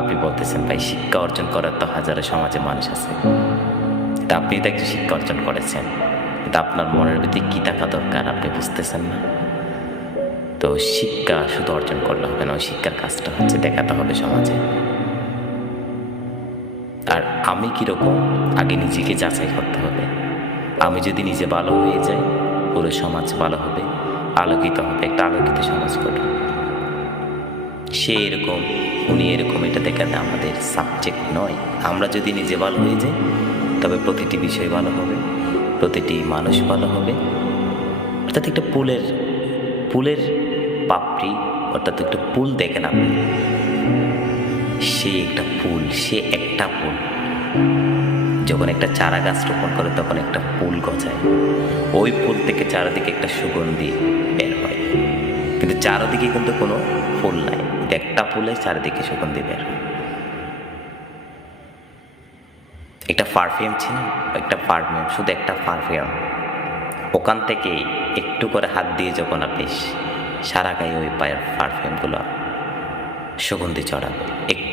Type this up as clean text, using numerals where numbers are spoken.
আপনি বলতেছেন ভাই শিক্ষা অর্জন করার তো হাজারো সমাজে মানুষ আছে, তা আপনি তো একটা শিক্ষা অর্জন করেছেন, কিন্তু আপনার মনের ভিতরে কী থাকা দরকার আপনি বুঝতেছেন না। তো শিক্ষা শুধু অর্জন করলে হবে না, ওই শিক্ষার কাজটা হচ্ছে দেখাতে হবে সমাজে। আর আমি কীরকম আগে নিজেকে যাচাই করতে হবে। আমি যদি নিজে ভালো হয়ে যাই, পুরো সমাজ ভালো হবে, আলোকিত হবে, একটা আলোকিত সমাজ গঠন। সে এরকম, উনি এরকম, এটা দেখাতে আমাদের সাবজেক্ট নয়। আমরা যদি নিজে ভালো হয়ে যাই, তবে প্রতিটি বিষয় ভালো হবে, প্রতিটি মানুষ ভালো হবে। অর্থাৎ একটা ফুলের পাপড়ি, অর্থাৎ একটা ফুল দেখেন আপনি, সে একটা ফুল যখন একটা চারা গাছ রোপণ করে তখন একটা ফুল গজায়, ওই ফুল থেকে চারিদিকে একটা সুগন্ধি বের হয়, কিন্তু চারিদিকে কিন্তু কোনো ফুল নাই, একটা ফুলের চারিদিকে সুগন্ধি বের হয়। একটা পারফিউম ছিল, একটা পারফিউম, শুধু একটা পারফিউম, ওখান থেকে একটু করে হাত দিয়ে যখন আপনি সারা গায়ে ওই পায়ের পারফিউমগুলো সুগন্ধি চড়াবে, একটু